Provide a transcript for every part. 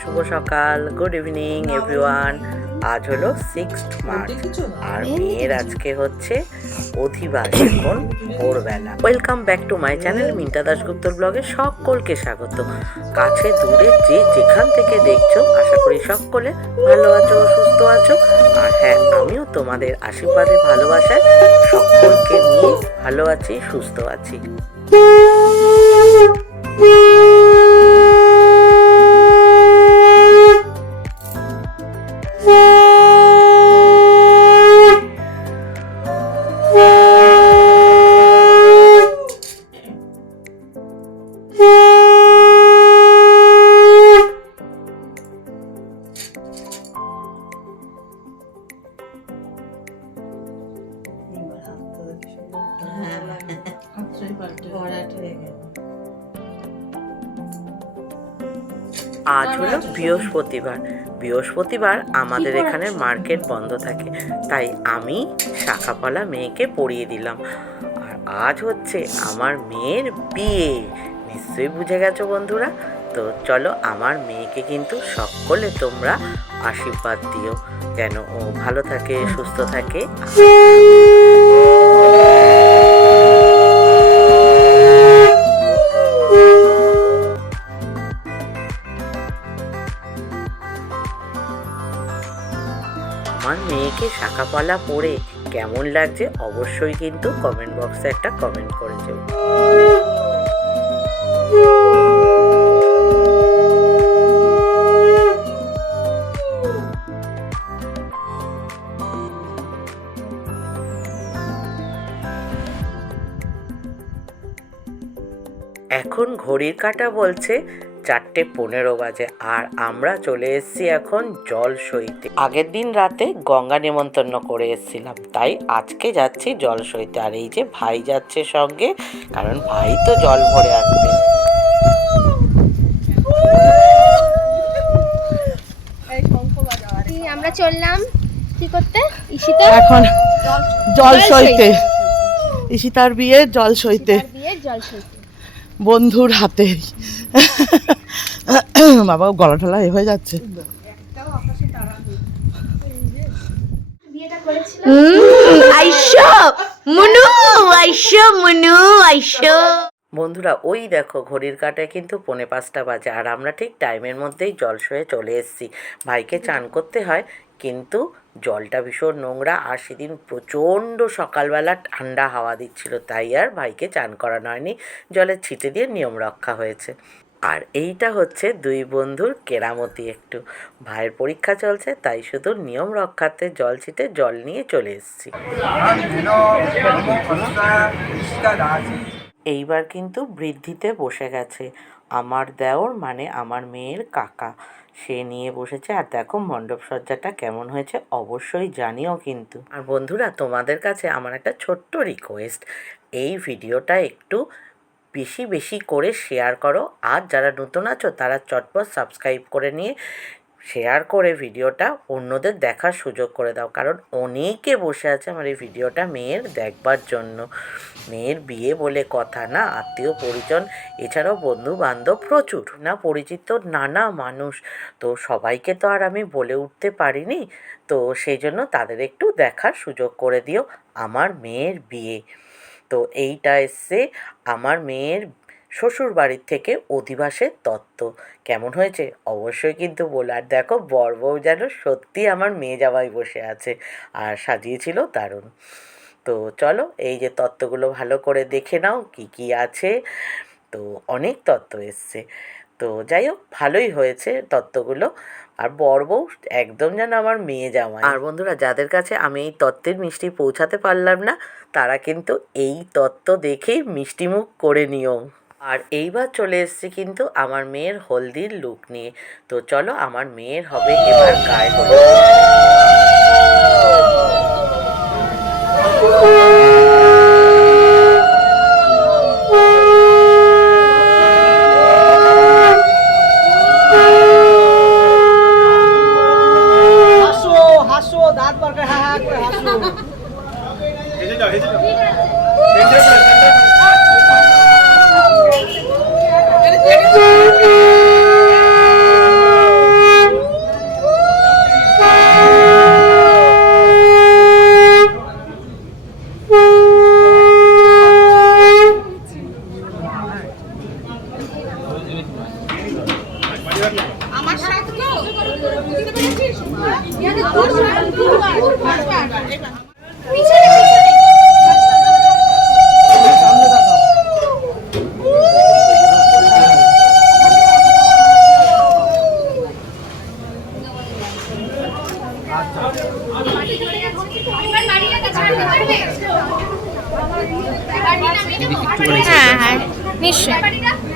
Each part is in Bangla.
শুভ সকাল গুড ইভিনিং এভরিওয়ান আজ হলো সিক্সথ মার্চ আর মেয়ের আজকে হচ্ছে অধিবাস এখন ভোরবেলা। Welcome back to my channel Minta দাশগুপ্তর ব্লগে সকলকে স্বাগত। কাছে দূরে যে যেখান থেকে দেখছ, আশা করি সকলে ভালো আছো, সুস্থ আছো। আর হ্যাঁ আমিও তোমাদের আশীর্বাদে, ভালোবাসায় সকলকে নিয়ে ভালো আছি, সুস্থ আছি। আজ হলো বৃহস্পতিবার। বৃহস্পতিবার আমাদের এখানে মার্কেট বন্ধ থাকে। তাই আমি শাখাপালা মেয়েকে পড়িয়ে দিলাম। আর আজ হচ্ছে আমার মেয়ের বিয়ে। নিশ্চয়ই বুঝে গেছো বন্ধুরা? তো চলো আমার মেয়েকে কিন্তু সকলে তোমরা আশীর্বাদ দিও। যেন ও ভালো থাকে সুস্থ থাকে। আমার মেয়েকে শাখাপালা পরে কেমন লাগছে অবশ্যই কিন্তু কমেন্ট বক্সে একটা কমেন্ট করে যেও। এখন ঘড়ির কাঁটা বলছে চারটে পনেরো বাজে আর আমরা চলে এসেছি এখন জল সইতে আগের দিন রাতে গঙ্গা নেমন্তন্ন করে এসেছিলাম তাই আজকে যাচ্ছি জল সইতে আর এই যে ভাই যাচ্ছে সঙ্গে কারণ ভাই তো জল ভরে আসবে। আমরা চললাম কি করতে? ঈশিতা? এখন জল জল সইতে ঈশিতার বিয়ে জল সইতে তার বিয়ে জল সইতে বন্ধুর হাতে বাবা গলা টলা এ হয়ে যাচ্ছে। বিয়েটা মুনু আইশো মুনু আইশো বন্ধুরা ওই দেখো ঘড়ির কাঁটায় কিন্তু পৌনে পাঁচটা বাজে। আর আমরা ঠিক টাইমের মধ্যেই জল সয়ে চলে এসেছি। ভাইকে চান করতে হয় কিন্তু জলটা ভীষণ নোংরা, আর সেদিন প্রচণ্ড সকালবেলা ঠান্ডা হাওয়া দিচ্ছিল, তাই আর ভাইকে চান করানো হয়নি জলের ছিটে দিয়ে নিয়ম রক্ষা হয়েছে। আর এইটা হচ্ছে দুই বন্ধুর কেরামতি একটু। ভাইয়ের পরীক্ষা চলছে, তাই শুধু নিয়ম রক্ষাতে জল ছিটে জল নিয়ে চলে এসেছি। এইবার কিন্তু বৃদ্ধিতে বসে গেছে। আমার দেওর মানে আমার মেয়ের কাকা। সে নিয়ে বসেছে আর দেখো মণ্ডপ সজ্জাটা কেমন হয়েছে, অবশ্যই জানিও কিন্তু। আর বন্ধুরা, তোমাদের কাছে আমার একটা ছোট্ট রিকোয়েস্ট এই ভিডিওটা একটু বেশি বেশি করে শেয়ার করো। আর যারা নতুন আছো, তারা চটপট সাবস্ক্রাইব করে নিয়ে শেয়ার করে ভিডিওটা অন্যদের দেখার সুযোগ করে দাও। কারণ অনেকে বসে আছে আমার এই ভিডিওটা মেয়ের দেখবার জন্য। মেয়ের বিয়ে বলে কথা না, আত্মীয় পরিজন, এছাড়াও বন্ধু বান্ধব প্রচুর। না পরিচিত নানা মানুষ। তো সবাইকে তো আর আমি বলে উঠতে পারিনি। তো সেই জন্য তাদের একটু দেখার সুযোগ করে দিও আমার মেয়ের বিয়ে। তো এইটা এসছে, আমার মেয়ের শ্বশুর বাড়ির থেকে অধিবাসের তত্ত্ব। কেমন হয়েছে? অবশ্যই কিন্তু বলো। আর দেখো বর বউ যেন সত্যি আমার মেয়ে জামাই বসে আছে আর সাজিয়েছিল দারুণ। তো চলো, এই যে তত্ত্বগুলো ভালো করে দেখে নাও, কি কি আছে। তো অনেক তত্ত্ব এসছে। তো যাই হোক, ভালোই হয়েছে তত্ত্বগুলো। আর বর একদম যেন আমার মেয়ে জামাই। আর বন্ধুরা, যাদের কাছে আমি এই তত্ত্বের মিষ্টি পৌঁছাতে পারলাম না, তারা কিন্তু এই তত্ত্ব দেখেই মিষ্টিমুখ করে নিও। আর এইবার চলে এসেছি কিন্তু আমার মেয়ের হলদির লুক নিয়ে। তো চলো আমার মেয়ের হবে এবার গায়ে হলুদ হাসো হাসো দাঁত পারকে হ্যাঁ হ্যাঁ করে হ্যাঁ হ্যাঁ নিশ্চয়ই।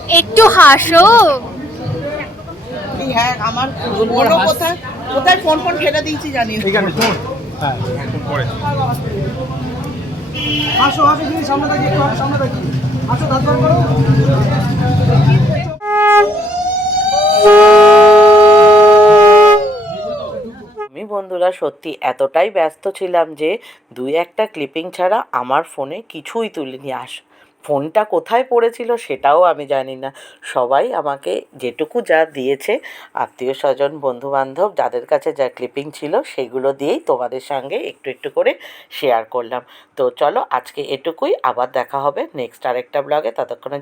একটু হাসো। হ্যাঁ আমার কোথায়? কোথায় ফোন ফোন ফেলে দিয়েছি জানি হ্যাঁ আসো আসো দিদি সামনে থাকি একটু সামনে থাকি আসো দাঁত বার করো। আমি বন্ধুরা সত্যি এতটাই ব্যস্ত ছিলাম যে দুই একটা ক্লিপিং ছাড়া আমার ফোনে কিছুই তুলিনি। আস ফোনটা কোথায় পড়েছিল সেটাও আমি জানি না। সবাই আমাকে যেটুকু যা দিয়েছে, আত্মীয় স্বজন, বন্ধুবান্ধব, যাদের কাছে যা ক্লিপিং ছিল সেগুলো দিয়েই তোমাদের সঙ্গে একটু একটু করে শেয়ার করলাম। তো চলো আজকে এটুকুই, আবার দেখা হবে নেক্সট আরেকটা ব্লগে ততক্ষণে